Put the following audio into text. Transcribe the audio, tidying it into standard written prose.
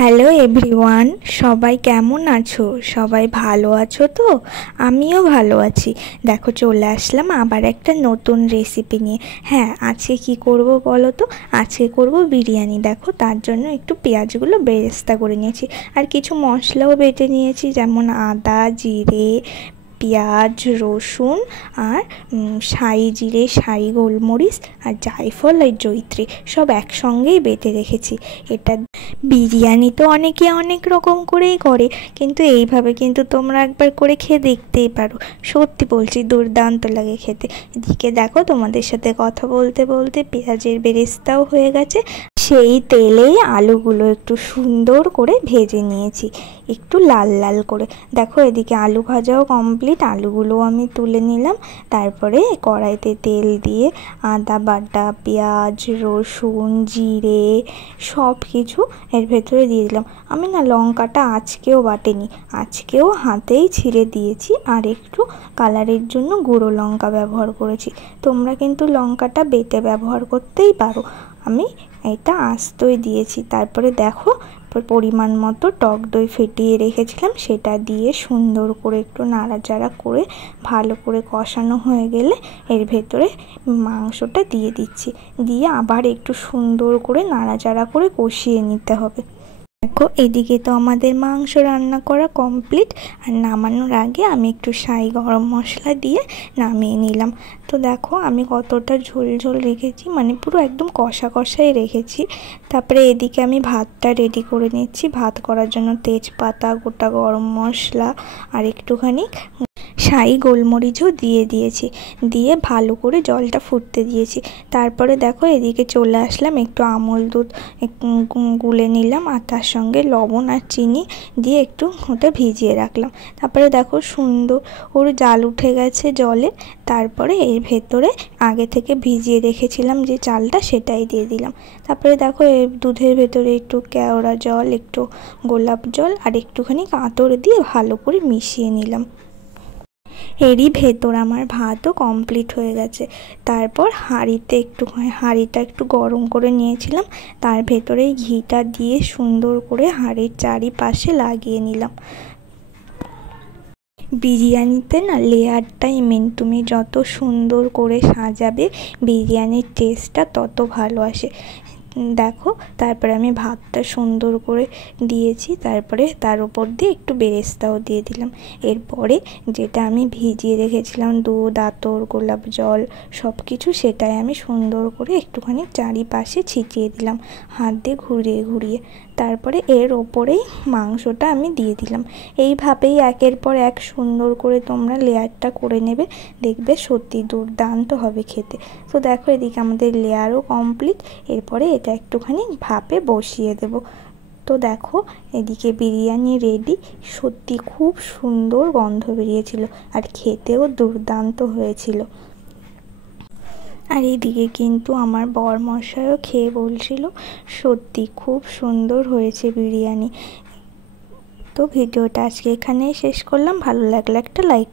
Hello everyone, সবাই কেমন আছো? সবাই ভালো আছো তো? আমিও ভালো আছি। দেখো চলে আসলাম আবার একটা নতুন রেসিপি নিয়ে। হ্যাঁ, আজকে কি করব বলো তো? আজকে করব বিরিয়ানি। দেখো তার জন্য একটু পেঁয়াজগুলো বেরেস্তা করে নিয়েছি, আর কিছু মশলাও বেটে নিয়েছি, যেমন আদা, জিরে, পেঁয়াজ, রসুন, আর সাই জিরে, সাই গোলমরিচ, আর জায়ফল আর জয়িত্রী সব একসঙ্গেই বেটে রেখেছি। এটা বিরিয়ানি তো অনেকে অনেক রকম করেই করে, কিন্তু এইভাবে কিন্তু তোমরা একবার করে খেয়ে দেখতেই পারো। সত্যি বলছি, দুর্দান্ত লাগে খেতে। এদিকে দেখো তোমাদের সাথে কথা বলতে বলতে পেঁয়াজের বেরেস্তাও হয়ে গেছে। সেই তেলেই আলুগুলো একটু সুন্দর করে ভেজে নিয়েছি, একটু লাল লাল করে। দেখো এদিকে আলু ভাজাও কমপ্লিট, আলুগুলোও আমি তুলে নিলাম। তারপরে কড়াইতে তেল দিয়ে আদা বাটা, পেঁয়াজ, রসুন, জিরে সব কিছু এর ভেতরে দিয়ে দিলাম। আমি না লঙ্কাটা আজকেও বাটেনি, আজকেও হাতেই ছিঁড়ে দিয়েছি, আর একটু কালারের জন্য গুঁড়ো লঙ্কা ব্যবহার করেছি। তোমরা কিন্তু লঙ্কাটা বেটে ব্যবহার করতেই পারো, আমি এটা আস্তই দিয়েছি। তারপরে দেখো পরিমাণ মতো টক দই ফেটিয়ে রেখেছিলাম, সেটা দিয়ে সুন্দর করে একটু নাড়াচাড়া করে ভালো করে কষানো হয়ে গেলে এর ভেতরে মাংসটা দিয়ে দিচ্ছি, দিয়ে আবার একটু সুন্দর করে নাড়াচাড়া করে কষিয়ে নিতে হবে। দেখো এদিকে তো আমাদের মাংস রান্না করা কমপ্লিট, আর নামানোর আগে আমি একটু সাই গরম মশলা দিয়ে নামিয়ে নিলাম। তো দেখো আমি কতটা ঝোল ঝোল রেখেছি, মানে পুরো একদম কষা কষাই রেখেছি। তারপরে এদিকে আমি ভাতটা রেডি করে নিচ্ছি। ভাত করার জন্য তেজপাতা, গোটা গরম মশলা, আর একটুখানি সাই গোলমরিচও দিয়ে দিয়েছি, দিয়ে ভালো করে জলটা ফুটতে দিয়েছি। তারপরে দেখো এদিকে চলে আসলাম, একটু আমল দুধ গুলে নিলাম, আর তার সঙ্গে লবণ আর চিনি দিয়ে একটু ওটা ভিজিয়ে রাখলাম। তারপরে দেখো সুন্দর ওর জাল উঠে গেছে জলে। তারপরে এর ভেতরে আগে থেকে ভিজিয়ে রেখেছিলাম যে চালটা, সেটাই দিয়ে দিলাম। তারপরে দেখো এই দুধের ভেতরে একটু কেওড়া জল, একটু গোলাপ জল, আর একটুখানি আতর দিয়ে ভালো করে মিশিয়ে নিলাম। এরই ভেতর আমার ভাতও কমপ্লিট হয়ে গেছে। তারপর হাঁড়িটা একটু গরম করে নিয়েছিলাম, তার ভেতরে ঘিটা দিয়ে সুন্দর করে হাঁড়ির চারিপাশে লাগিয়ে নিলাম। বিরিয়ানিতে না লেয়ারটাই মেন, তুমি যত সুন্দর করে সাজাবে বিরিয়ানির টেস্টটা তত ভালো আসে। দেখো তারপরে আমি ভাতটা সুন্দর করে দিয়েছি, তারপরে তার উপর দিয়ে একটু বেরেস্তাও দিয়ে দিলাম। এরপরে যেটা আমি ভিজিয়ে রেখেছিলাম দুধ, আতর, গোলাপ জল সব কিছু, সেটাই আমি সুন্দর করে একটুখানি চারিপাশে ছিটিয়ে দিলাম হাত দিয়ে ঘুরিয়ে ঘুরিয়ে। তারপরে এর ওপরেই মাংসটা আমি দিয়ে দিলাম। এইভাবেই একের পর এক সুন্দর করে তোমরা লেয়ারটা করে নেবে, দেখবে সত্যি দুর্দান্ত হবে খেতে। তো দেখো এদিকে আমাদের লেয়ারও কমপ্লিট, এরপরে এটা একটুখানি ভাপে বসিয়ে দেব। তো দেখো এদিকে বিরিয়ানি রেডি। সত্যি খুব সুন্দর গন্ধ বেরিয়েছিল, আর খেতেও দুর্দান্ত হয়েছিল। আর এইদিকে কিন্তু আমার বরমশাইও খেয়ে বলছিল সত্যি খুব সুন্দর হয়েছে বিরিয়ানি। তো ভিডিওটা আজকে এখানেই শেষ করলাম। ভালো লাগলে একটা লাইক